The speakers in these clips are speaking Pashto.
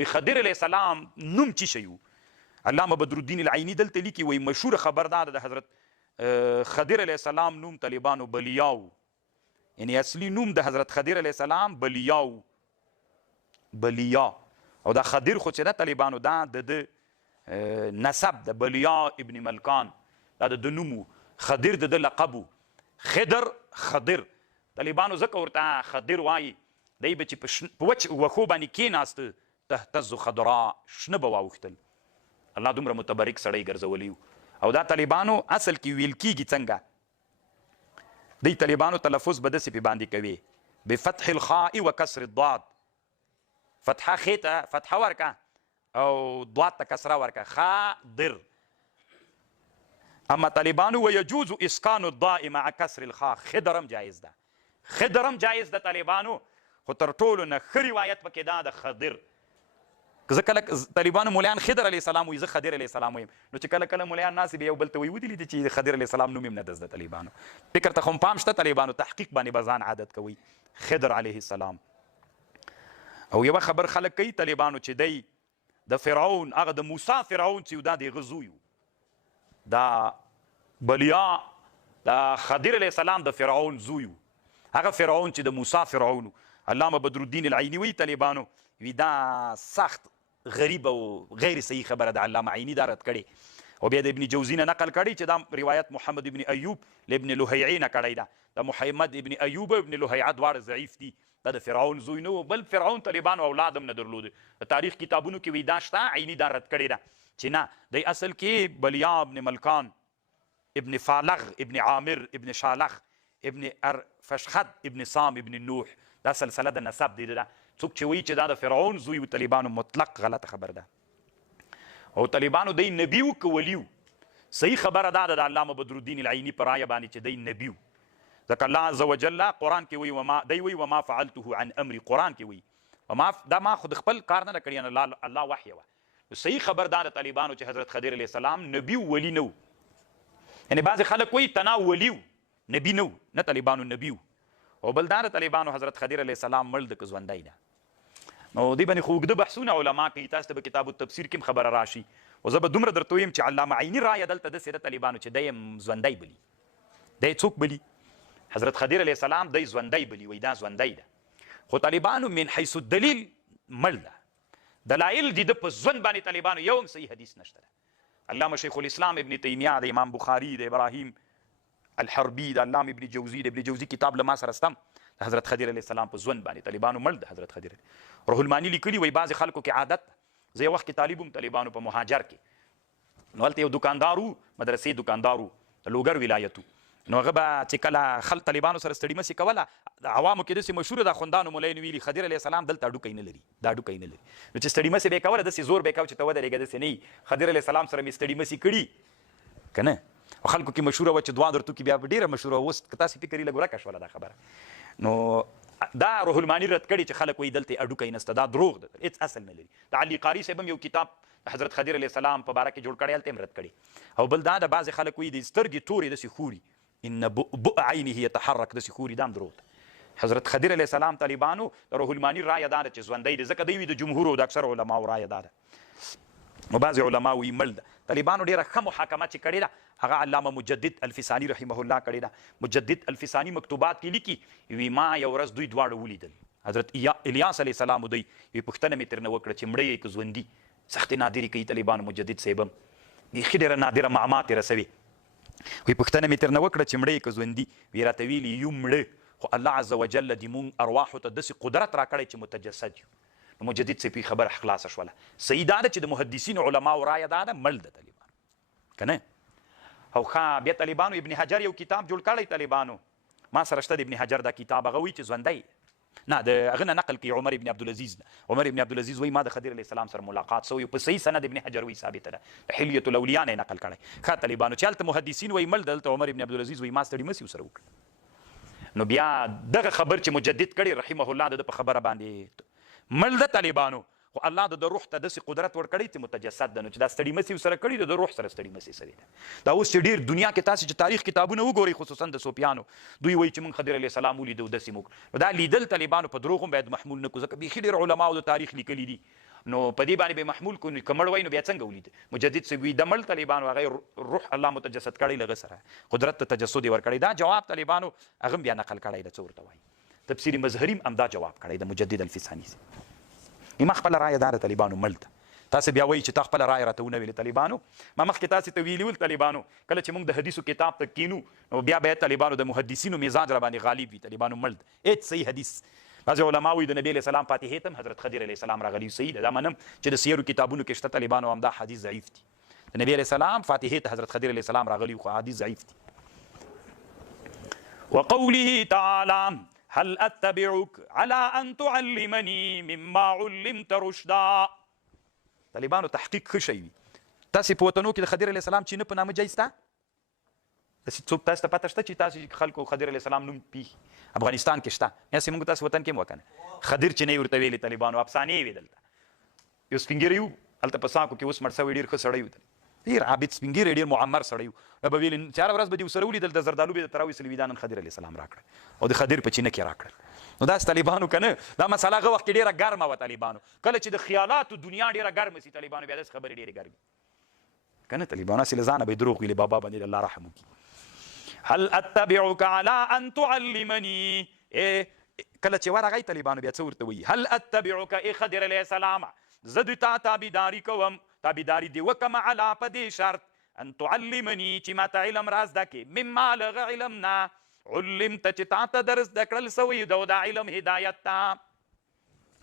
وی خضر علیه السلام نوم څه شی و؟ علامه بدرالدین العیني دلته لیکي وایي مشهوره خبر دا ده د حضرت خضر علیه السلام نوم طالبانو بلیا و. یعنی اصلي نوم د حضرت خضر علیه السلام بلیا و. بلیا. او دا خضر خو چې ده طالبانو دا د نسب د بلیا ابن ملکان دا د نوم و. خضر د ده لقب و. خضر طالبانو ځکه ورته خضر وایي دی به چې په وچ وښو باندې کېناسته تهتز خضرا شنه به واوښتل. الله دومره متبرک سړی ګرځولی و. او دا طالبانو اصل کې ویل کېږي څنګه دی طالبانو تلفظ به داسې پې باندې کوي بفتح الخاء وکسر الضاد. فتحه خې ته فتحه ورکه او ضاد ته کسره ورکه خاضر. اما طالبانو ويجوز اسکان الضاء مع کسر الخاء. خضرم جایز ده. خضرم جایز ده طالبانو خو تر ټولو نه ښه روایت پکې دا د خضر. که زه کله طالبانو ملايان خضر علیه السلام وایي زه خضر علیه السلام وایم نو چې کله کله ملايان ناست وي یو بل ته وایي ودلي دي چې خضر علیه السلام نوم یې نه ده زده طالبانو. فکر ته خو پام شته طالبانو تحقیق باندې به ځان عادت کوئ. خضر علیه السلام. او یوه خبر خلک کوي طالبانو چې دی د فرعون هغه د موسی فرعون چې دا د هغه زوی و. دا بلیا د خضر علیه السلام د فرعون زوی و. هغه فرعون چې د موسی فرعون و. علامه بدرالدین العیني وایي طالبانو وی دا سخت غریب او غیر صحیح خبره ده. علامه عیني دا رد کړې او بیا د ابن جوزي نه نقل کړی چې دا روایت محمد ابن ایوب لابن لهیعي نه کړی ده. د محمد ابن ایوب ابن لهیعه دواړه ضعیف دي. دا د فرعون زوی نه و بل فرعون طالبانو اولاد هم نه درلوده. د تاریخ کتابونو کې وی دا شته. عیني دا رد کړې ده چې نه دی اصل کې بلیا ابن ملکان ابن فالغ ابن عامر ابن شالخ ابن ارفشخد ابن سام ابن نوح دا سلسله د نسب دی. ده څوک چې وایي چې دا د فرعون زوی و طالبانو مطلق غلطه خبر ده. او طالبانو دی نبي و که ولي و. صحیح خبره دا ده د علامه بدرالدین العیني په رایه باندې چې دی نبي و. ځکه الله عز وجل قرآن کې وایي دی وایي وما فعلته عن امري. قرآن کې وایي دا ما خود خپل کار نه ده کړی الله وحی وه. صحیح خبر دا د طالبانو چې حضرت خضر علیه السلام نبي و ولی نه و. یعنې بعضې خلک وایي تنا ولي و نبي نه و. نه طالبانو نبي و. او بل دا د طالبانو حضرت خضر علیه السلام مړ ده که ژوندی ده. نو دې باندې خو اوږده بحثونه علما کوي. تاسو ته به کتاب التفسیر کې هم خبره راشي. او زه به دومره درته ویم چې علامه عیني رایه دلته داسې ده طالبانو چې دی یې ژوندی بلي. دی څوک بلي؟ حضرت خضر علیه السلام دی ژوندی بلي. وایي دا ژوندی ده. خو طالبانو من حیث الدلیل مړ ده. دلایل دي د په ژوند باندې طالبانو یو هم صحیح حدیث نشته ده. علامه شیخ الاسلام ابن تیمیه د امام بخاري د ابراهیم الحربي د علامه ابن جوزي د ابن جوزي کتاب له ما سره شته د حضرت خضر علیه السلام په ژوند باندې طالبانو مړ د حضرت خضر. روح المانی لیکلي وایي بعضې خلکو کې عادت زه یو وخت کې طالب وم طالبانو په مهاجر کې. نو هلته یو دوکاندار و مدرسې دوکاندار و د لوګر ولایت و. نو هغه به چې کله خلک طالبانو سره ستړي مسې کوله د عوامو کې داسې مشهوره ده خوندانو ملاین ویلي خضر علیه السلام دلته هډوکی نه لري. دا هډوکی نه لري. نو چې ستړي مسې به یې کوله داسې زور به یې کوه چې ته ودرېږه داسې نه وي. خضر علیه السلام سره مې ستړي مسې کړي که نه. او خلکو کې مشهوره وه چې دعا درتو کې بیا به ډېره مشهوره اوس که تاسې فکر یې لږ ورکه شوله دا خبره. نو دا روح المانی رد کړي چې خلک وایي دلته هډوکی نسته. دا دروغ ده. هېڅ اصل نه لري. د علي قاري صاحب هم یو کتاب د حضرت خضر علیه السلام په باره کې جوړ کړی هلته هم رد کړي. او بل دا د بعضې خلک وایي د سترګې تورې داسې خوري ان بؤ عینه یتحرک داسې خوري. دا هم دروغ ده. حضرت خضر علیه السلام طالبانو د روح المانی رایه دا ده چې ژوندی دی. ځکه دی وي د جمهور او د اکثرو علماو رایه دا ده. نو بعضې علما وایي مړ ده. طالبانو ډېره ښه محاکمه چې کړې ده هغه علامه مجدد الفساني رحمه الله کړې ده. مجدد الفساني مکتوبات کې لیکي وي ما یو ورځ دوی دواړه ولیدل. حضرت الیاس علیه السلام دوی وي پوښتنه مې ترنه وکړه چې مړه یې که ژوندي. سختې نادرې کوي طالبانو مجدد صاحب هم بیخي ډېره نادره معمات یې رسوي. وی پوښتنه مې ترنه وکړه چې مړه یې که ژوندي. وی راته ویلي یو مړه خو الله عز وجل دې مونږ ارواحو ته داسې قدرت راکړی چې متجسد یو. نو مجدد صاحب خبره خلاصه شوله. صحیح دا ده چې د محدثینو علماو رایه دا ده مړ ده طالبانو که نه. او ښه بیا طالبانو ابن حجر یو کتاب جوړ کړی طالبانو ما سره شته د ابن حجر دا کتاب. هغه وایي چې ژوندی نه د هغه نه نقل کوي عمر ابن عبدالعزیز نه. عمر ابن عبدالعزیز وایي ما د خضر علیه السلام سره ملاقات سوی په صحیح سند ابن حجر وایي ثابته ده. د حلیة الاولیاء نه یې نقل کړی. ښه طالبانو چې هلته محدثین وایي مړ دلته عمر ابن عبدالعزیز وایي ما ستړي مسي ورسره وکړه. نو بیا دغه خبر چې مجدد کړی رحمه الله د په خبره باندې مړ ده طالبانو. خو الله د روح ته داسې قدرت ورکړی چې متجسد ده. نو چې دا ستړي مسي ورسره کړي د روح سره ستړي مسي سره ده. دا اوس چې ډېر دنیا کې تاسې چې تاریخ کتابونه وګورئ خصوصا د صوفیانو دوی وایي چې موږ خضر علیه السلام ولیدو داسې موږ. نو دا لیدل طالبانو په دروغ هم باید محمول نه کړو ځکه بیخي ډېر علماو د تاریخ لیکلي دي نو په دې باندې به محمول کو نو کمړ وای نو بیا څنګه ولید مجدد سی وی د مړ طالبانو هغه روح الله متجسد کړی لغه سره قدرت ته تجسد ور کړی دا جواب طالبانو هغه بیا نقل کړی د څورته وای تفسیری مظهری امدا جواب کړی د مجدد الفسانی ما خپل رائے دار طالبانو ملته تاسو بیا وایي چې تا خپل رائے راته ونه ویل طالبانو ما مخکې تاسو ته ویلي ول طالبانو کله چې موږ د حدیثو کتاب ته کینو نو بیا به طالبانو د محدثینو مزاج را باندې غالب وي طالبانو ملت هیڅ صحیح حدیث بعض علما وایي د نبی علیه السلام فاتحه ته حضرت خضر علیه السلام راغلی صحیح ده دا منم چې د سیرو کتابونو کې شته طالبانو هم دا حدیث ضعیف دي د نبی علیه السلام فاتحه ته حضرت خضر علیه السلام راغلی خو حدیث ضعیف دي وقوله تعالی هل اتبعك على ان تعلمني مما علمت رشدا طالبانو تحقیق ښه شی وي تاسې په وطنو کې د خضر علیه السلام چینه په نامه جایز ته داسې څوک تاسو ته پته شته چې تاسو خلکو خضر علیه السلام نوم پیښي افغانستان کې شته یاسې موږ تاسو وطن کې هم وکنه خضر چې نه ورته ویلې طالبانو افسانې یې وي دلته یو سپین ږیری و هلته په ساکو کې اوس مړ سوی ډېر ښه سړی و ډېر عابد سپین ږیری ډېر معمر سړی و به ویل چې هره ورځ به دې ورسره ولیدل د زردالو به درته راویستل وي دا نن خضر علیه السلام راکړه او د خضر په چینه کې راکړل نو داسې طالبانو که نه دا مسله هغه وخت کې ډېره ګرمه وه طالبانو کله چې د خیالاتو دنیا ډېره ګرمه سي طالبانو بیا داسې خبرې ډېرې ګرمې که نه طالبانو هسې له ځانه به یې دروغ ویلې بابا باندې الله رحم وکړي هل اتبعك على ان تعلمني کله چې ورغی طالبانو بیا څه ورته وایي هل اتبعك ای خضر علیه السلام زه د تا تابعداري کوم تابعداري دې وکړم علا په دې شرط ان تعلمني چې ما ته علم را زده کړې مما له علم نه علمت چې تا ته در زده کړل سوی د دا علم هدایت ته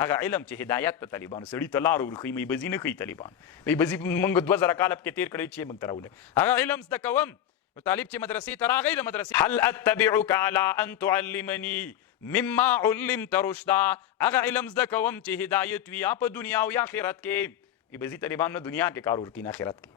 هغه علم چې هدایت ته طالبانو سړي ته لار ورښیي مې بزي نه ښیي طالبان مې بزي موږ 2000 کاله پکې تېر کړی چې موږ ته راونه هغه علم زده کوم طالب چې مدرسې ته راغی د مدرسې هل اتبعك على ان تعلمني مما علمت رشدا هغه علم زده کوم چې هدایت وي یا په دنیا او یا آخرت کې بزي طالبان نه دنیا کې کار ورکوي نه آخرت کې